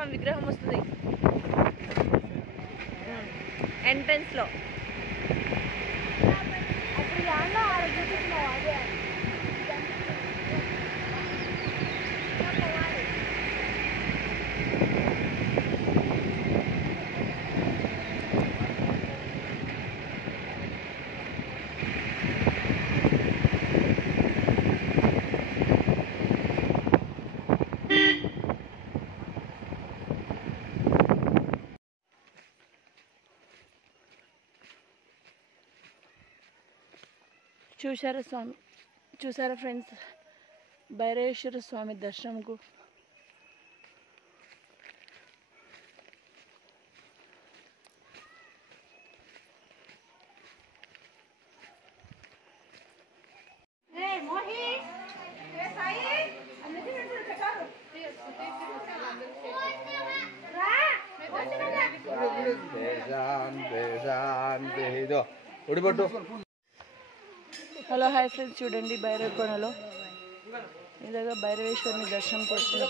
స్వామి విగ్రహం వస్తుంది ఎంట్రన్స్ లో. చూసారా ఫ్రెండ్స్, భైరవేశ్వర స్వామి దర్శనంకు హలో హాయ్ ఫ్రెండ్స్, చూడండి భైరవ కోనలో ఇలాగా భైరవేశ్వరుని దర్శనం చేసుకున్న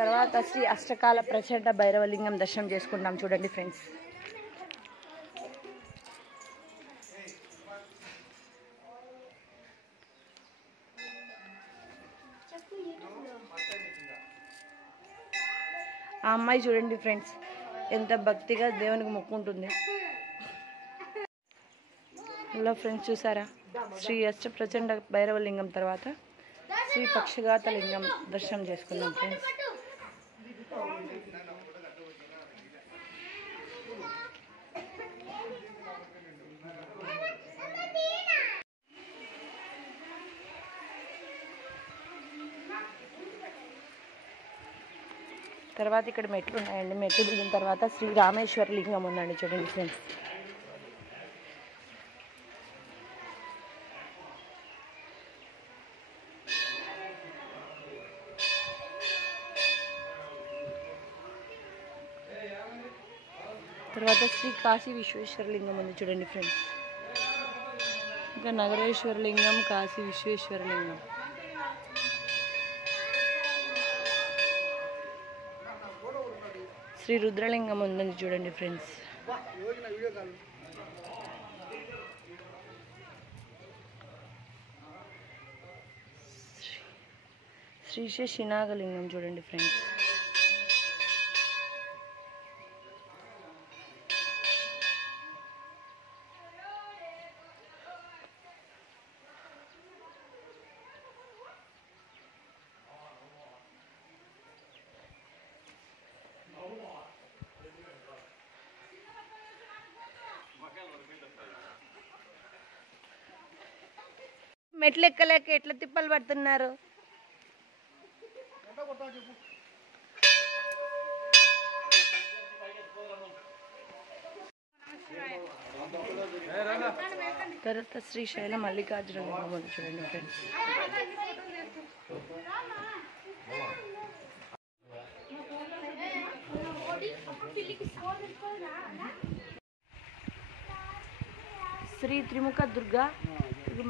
తర్వాత శ్రీ అష్టకాల ప్రచండ భైరవలింగం దర్శనం చేసుకుంటాం. చూడండి ఫ్రెండ్స్, ఆ అమ్మాయి చూడండి ఫ్రెండ్స్ ఎంత భక్తిగా దేవునికి మొక్కుంటుంది. హలో ఫ్రెండ్స్, చూసారా శ్రీ అష్ట ప్రచండ భైరవలింగం తర్వాత శ్రీ పక్షఘాత లింగం దర్శనం చేసుకున్నాం ఫ్రెండ్స్. తర్వాత ఇక్కడ మెట్లు ఉన్నాయండి. మెట్లు దిగిన తర్వాత శ్రీ రామేశ్వర లింగం ఉందండి. చూడండి ఫ్రెండ్స్, తర్వాత శ్రీ కాశీ విశ్వేశ్వర లింగం ఉంది. చూడండి ఫ్రెండ్స్, ఇంకా నగరేశ్వర లింగం, కాశీ విశ్వేశ్వర లింగం. శ్రీ రుద్రలింగం ఉందండి. చూడండి ఫ్రెండ్స్, శ్రీశేషనాగలింగం. చూడండి ఫ్రెండ్స్, మెట్లు ఎక్కలేక ఎట్లా తిప్పలు పడుతున్నారు. తర్వాత శ్రీశైల మల్లికార్జున లింగం ఉంది. చూడండి ఫ్రెండ్స్, శ్రీ త్రిముఖ దుర్గా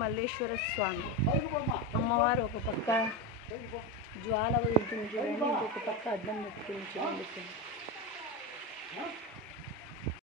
మల్లేశ్వర స్వామి అమ్మవారు ఒక పక్క జ్వాల ఉంటుంది చూడండి, ఇంకొక పక్క అడ్డం పెట్టుకుని చూడండి.